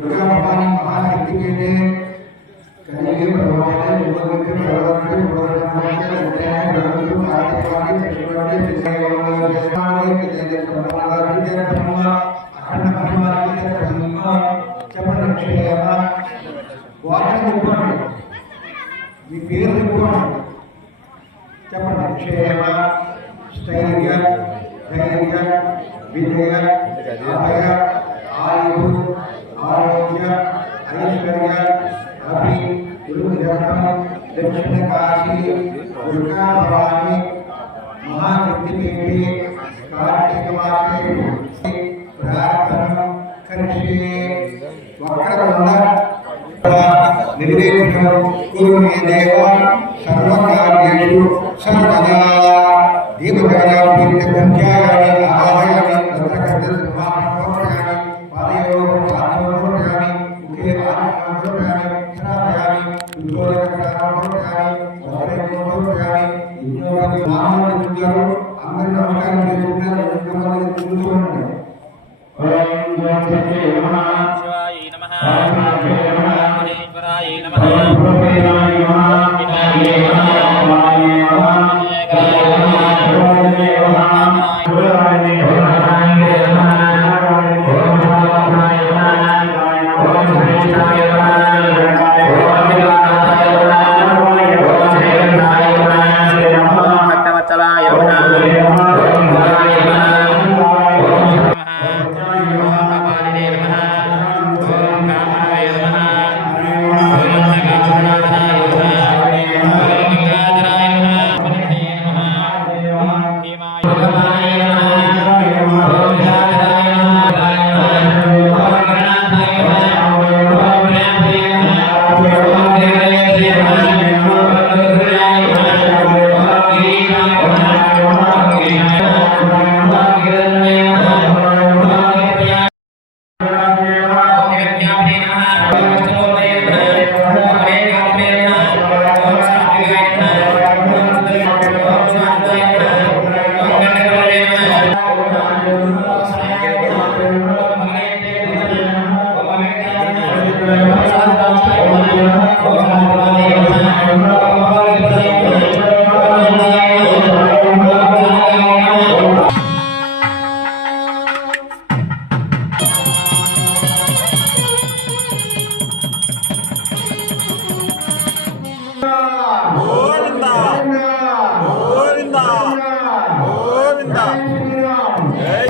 दुर्गा भवानी महाशक्ति के लिए करेंगे भगवान लोगों के भगवान के भगवान के उठाए भगवान को आते वाले भगवान के पिछले वाले जस्ताने के लिए भगवान के लिए ब्रह्मा अखंड भगवान के लिए ब्रह्मा चपन रखे हमारा वाचन ऊपर ये पेड़ ऊपर चपन रखे हमारा स्थैर्य धैर्य विजय अभय आयु जगन्य दुर्गा भवानी महाकृतिपीठे कार्तिकमासे प्रार्थना करिष्ये वक्रतुण्ड निर्देशनं कुरु मे सर्वकार्येषु सर्वदा दीपजगदां पञ्चायाय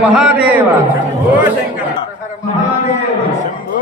మహాదేవ శంభో శంకర మహాదేవ శంభో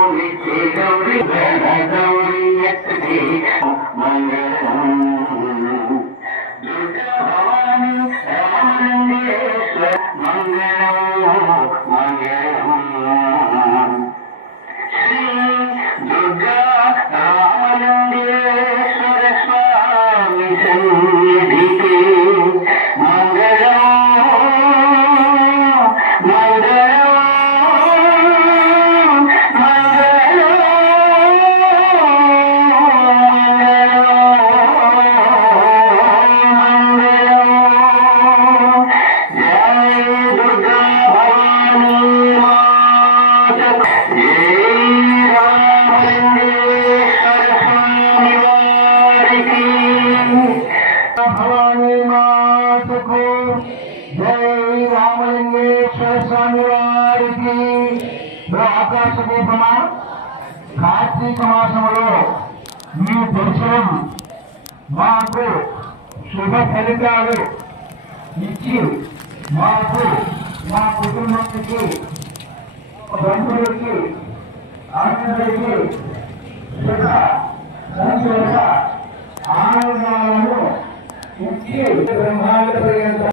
மங்களம் జై రామలింగేశ్వర స్వామి వారికి ఆకాశ దీపమ కార్తీక మాసంలో ఈ దర్శనం మాకు శుభ ఫలితాలు ఇచ్చి మాకు మా కుటుంబానికి బంధువులకి ఆనందరికి సుఖ సంతోష ఆనందాలను ఇచ్చి బ్రహ్మాండ పర్యంత